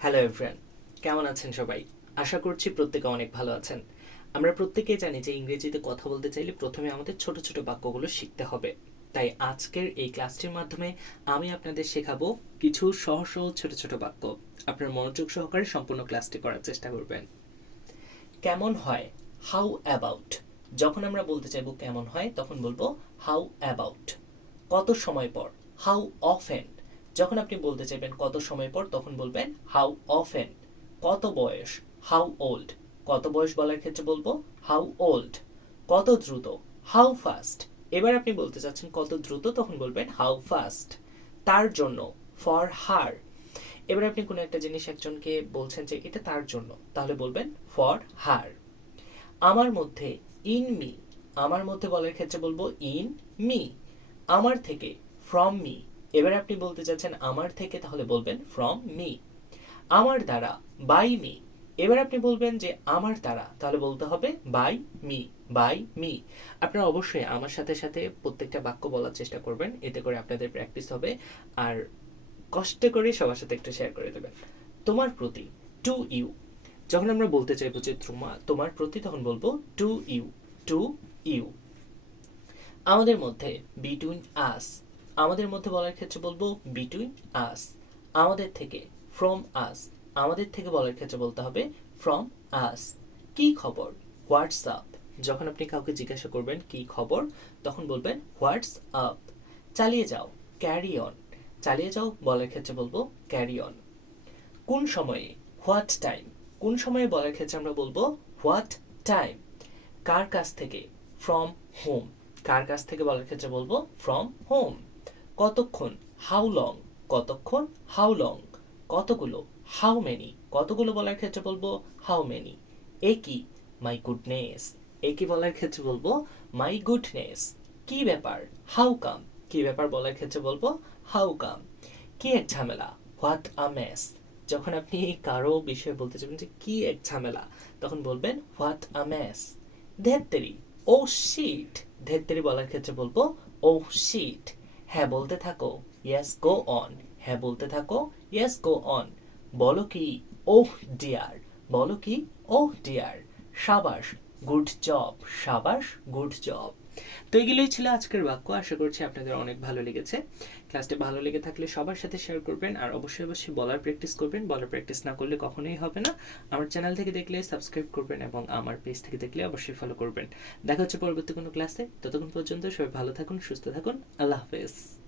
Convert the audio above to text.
Hello everyone কেমন আছেন সবাই? আশা করছি প্রত্যেকে অনেক ভালো আছেন। আমরা প্রত্যেকেই জানি যে ইংরেজিতে কথা বলতে চাইলে প্রথমে আমাদের ছোট ছোট বাক্যগুলো শিখতে হবে। তাই আজকের এই ক্লাসটির মাধ্যমে আমি আপনাদের শেখাবো কিছু সহজ সহজ ছোট ছোট বাক্য। আপনার মনোযোগ সহকারে সম্পূর্ণ ক্লাসটি করার চেষ্টা করবেন। কেমন হয়? হাউ অ্যাবাউট যখন আমরা বলতে চাইব কেমন হয়, তখন বলব হাউ অ্যাবাউট কত সময় পর? হাউ অফেন যখন আপনি বলতে চাইবেন কত সময় পর, তখন বলবেন হাউ অফেন কত বয়স হাউ ওল্ড কত বয়স বলার ক্ষেত্রে বলব হাউ ওল্ড কত দ্রুত হাউ ফাস্ট এবার আপনি বলতে চাচ্ছেন কত দ্রুত, তখন বলবেন হাউ ফাস্ট তার জন্য ফর হার এবার আপনি কোনো একটা জিনিস একজনকে বলছেন যে এটা তার জন্য, তাহলে বলবেন ফর হার আমার মধ্যে ইন মি আমার মধ্যে বলার ক্ষেত্রে বলব ইন মি আমার থেকে ফ্রম মি এবার আপনি বলতে চাচ্ছেন আমার থেকে, তাহলে বলবেন ফ্রম মি আমার দ্বারা বাই মি এবার আপনি বলবেন যে আমার দ্বারা, তাহলে বলতে হবে বাই মি বাই মি আপনারা অবশ্যই আমার সাথে সাথে প্রত্যেকটা বাক্য বলার চেষ্টা করবেন, এতে করে আপনাদের প্র্যাকটিস হবে, আর কষ্ট করে সবার সাথে একটু শেয়ার করে দেবেন। তোমার প্রতি টু ইউ যখন আমরা বলতে চাইব যে তোমার তোমার প্রতি, তখন বলব টু ইউ টু ইউ আমাদের মধ্যে বিটুইন আস আমাদের মধ্যে বলার ক্ষেত্রে বলব বিটুইন আস আমাদের থেকে ফ্রম আস আমাদের থেকে বলার ক্ষেত্রে বলতে হবে ফ্রম আস কি খবর? হোয়াটসঅ্যাপ যখন আপনি কাউকে জিজ্ঞাসা করবেন কি খবর, তখন বলবেন হোয়াটস আপ চালিয়ে যাও ক্যারি অন চালিয়ে যাও, বলার ক্ষেত্রে বলব ক্যারি অন কোন সময়ে? হোয়াট টাইম কোন সময়ে বলার ক্ষেত্রে আমরা বলব হোয়াট টাইম কার কাছ থেকে? ফ্রম হোম কার কাছ থেকে বলার ক্ষেত্রে বলব ফ্রম হোম কতক্ষণ? হাউ লং কতক্ষণ? হাউ লং কতগুলো? হাউ মেনি কতগুলো বলার ক্ষেত্রে বলব হাউ মেনি একই মাই গুডনেস একই বলার ক্ষেত্রে বলব মাই গুডনেস কি ব্যাপার? হাউ কাম কি ব্যাপার বলার ক্ষেত্রে বলব হাউ কাম কি এক ঝামেলা? হোয়াট আ মেস যখন আপনি কারও বিষয়ে বলতে চাইবেন যে কি এক ঝামেলা, তখন বলবেন হোয়াট আ মেস ধেত্তেরি। ও শিট ধেত্তেরি বলার ক্ষেত্রে বলব ও শিট হ্যাঁ বলতে থাকো। ইয়েস গো অন হ্যাঁ বলতে থাকো। ইয়েস গো অন বলো কি ওহ ডিয়ার বলো কি ওহ ডিয়ার সাবাস গুড জব সাবাস গুড জব তো এগুলোই ছিল আজকের বাক্য। আশা করছি আপনাদের অনেক ভালো লেগেছে। ক্লাসটি ভালো লেগে থাকলে সবার সাথে শেয়ার করবেন আর অবশ্যই অবশ্যই বলার প্র্যাকটিস করবেন। বলার প্র্যাকটিস না করলে কখনোই হবে না। আমার চ্যানেল থেকে দেখলে সাবস্ক্রাইব করবেন এবং আমার পেজ থেকে দেখলে অবশ্যই ফলো করবেন। দেখা হচ্ছে পরবর্তী কোনো ক্লাসে। ততক্ষণ পর্যন্ত সবাই ভালো থাকুন, সুস্থ থাকুন। আল্লাহ হাফেজ।